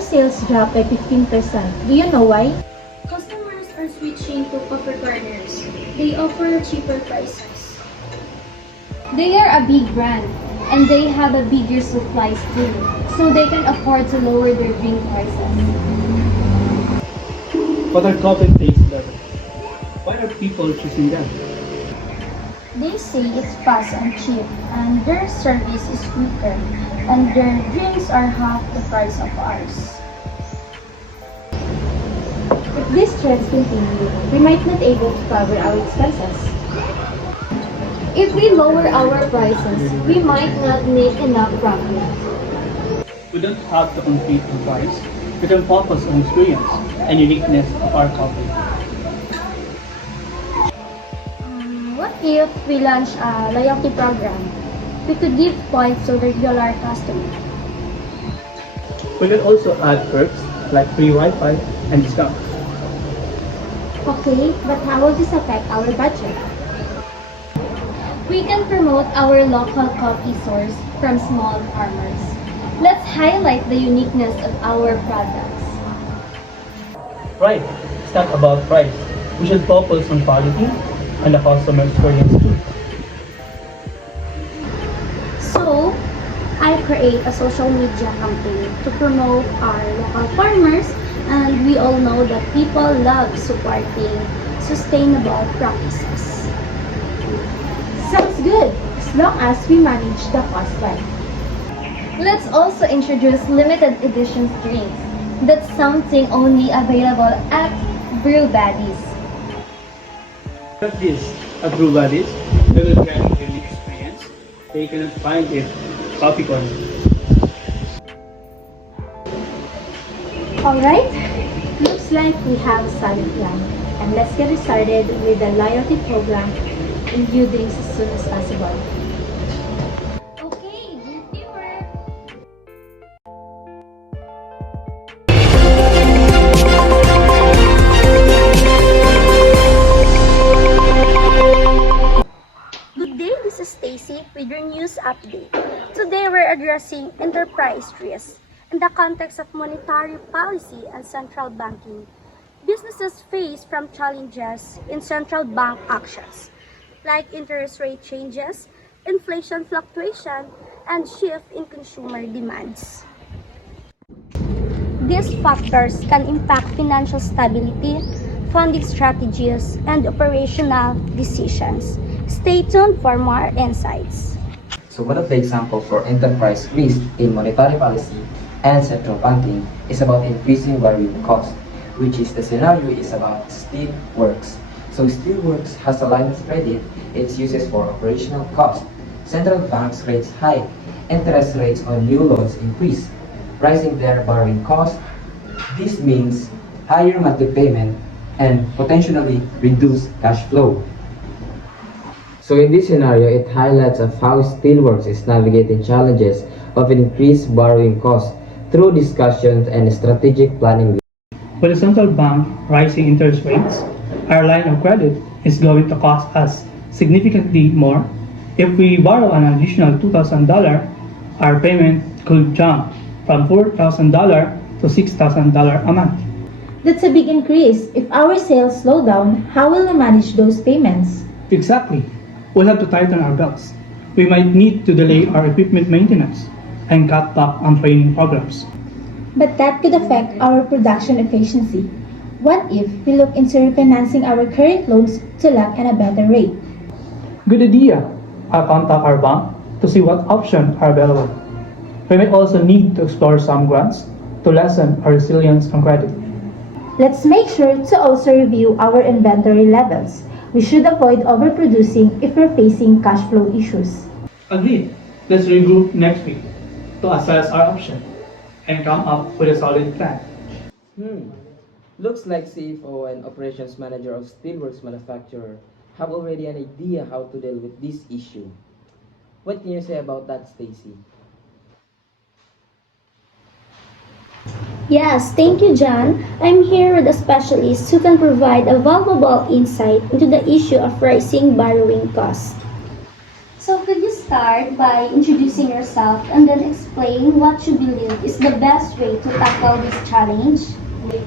our sales dropped by 15%. Do you know why? Customers are switching to copper corners. They offer cheaper prices. They are a big brand and they have a bigger supply too, so they can afford to lower their drink prices. But our coffee tastes better. Why are people choosing them? They say it's fast and cheap, and their service is quicker, and their drinks are half the price of ours. If these trends continue, we might not able to cover our expenses. If we lower our prices, we might not make enough profit. We don't have to compete on price. We can focus on experience and uniqueness of our coffee. What if we launch a loyalty program? We could give points to regular customers. We can also add perks like free Wi-Fi and discount. Okay, but how will this affect our budget? We can promote our local coffee source from small farmers. Let's highlight the uniqueness of our products. Right, it's not about price. We should focus on quality and the customer experience too. So, I create a social media campaign to promote our local farmers, and we all know that people love supporting sustainable practices. Sounds good, as long as we manage the cost well. Let's also introduce limited edition drinks. That's something only available at Brew Buddies. At this, at Brew Buddies, they will get a unique experience they cannot find in coffee corner. Alright, looks like we have a solid plan. And let's get started with the loyalty program and new drinks as soon as possible. Okay, good teamwork! Good day, this is Stacy with your news update. Today we're addressing enterprise risk in the context of monetary policy and central banking. Businesses face from challenges in central bank actions like interest rate changes, inflation fluctuation, and shift in consumer demands. These factors can impact financial stability, funding strategies, and operational decisions. Stay tuned for more insights. So one of the examples for enterprise risk in monetary policy and central banking is about increasing borrowing cost, which is the scenario is about Steelworks. So Steelworks has a line of credit it's uses for operational cost. Central banks rates high, interest rates on new loans increase, rising their borrowing cost. This means higher monthly payment and potentially reduced cash flow. So in this scenario, it highlights of how Steelworks is navigating challenges of an increased borrowing cost through discussions and strategic planning. With the central bank rising interest rates, our line of credit is going to cost us significantly more. If we borrow an additional $2,000, our payment could jump from $4,000 to $6,000 a month. That's a big increase. If our sales slow down, how will we manage those payments? Exactly. We'll have to tighten our belts. We might need to delay our equipment maintenance and cut back on training programs. But that could affect our production efficiency. What if we look into refinancing our current loans to lock in a better rate? Good idea. I'll contact our bank to see what options are available. We may also need to explore some grants to lessen our resilience on credit. Let's make sure to also review our inventory levels. We should avoid overproducing if we're facing cash flow issues. Agreed. Let's regroup next week to assess our option and come up with a solid plan. Looks like CFO and operations manager of Steelworks manufacturer have already an idea how to deal with this issue. What can you say about that, Stacy? Yes, thank you, John. I'm here with a specialist who can provide a valuable insight into the issue of rising borrowing costs. So, could you start by introducing yourself and then explain what you believe is the best way to tackle this challenge?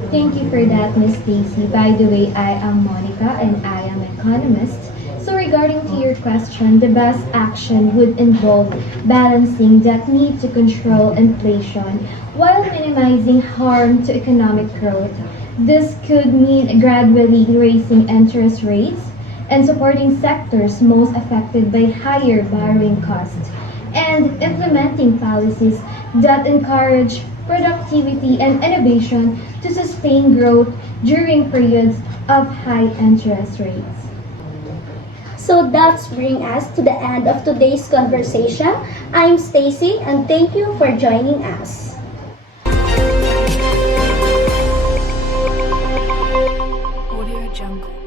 Thank you for that, Miss Stacy. By the way, I am Monica and I am an economist. So regarding to your question, the best action would involve balancing that need to control inflation while minimizing harm to economic growth. This could mean gradually raising interest rates and supporting sectors most affected by higher borrowing costs, and implementing policies that encourage productivity and innovation to sustain growth during periods of high interest rates. So that's bring us to the end of today's conversation. I'm Stacy and thank you for joining us. Audio Jungle.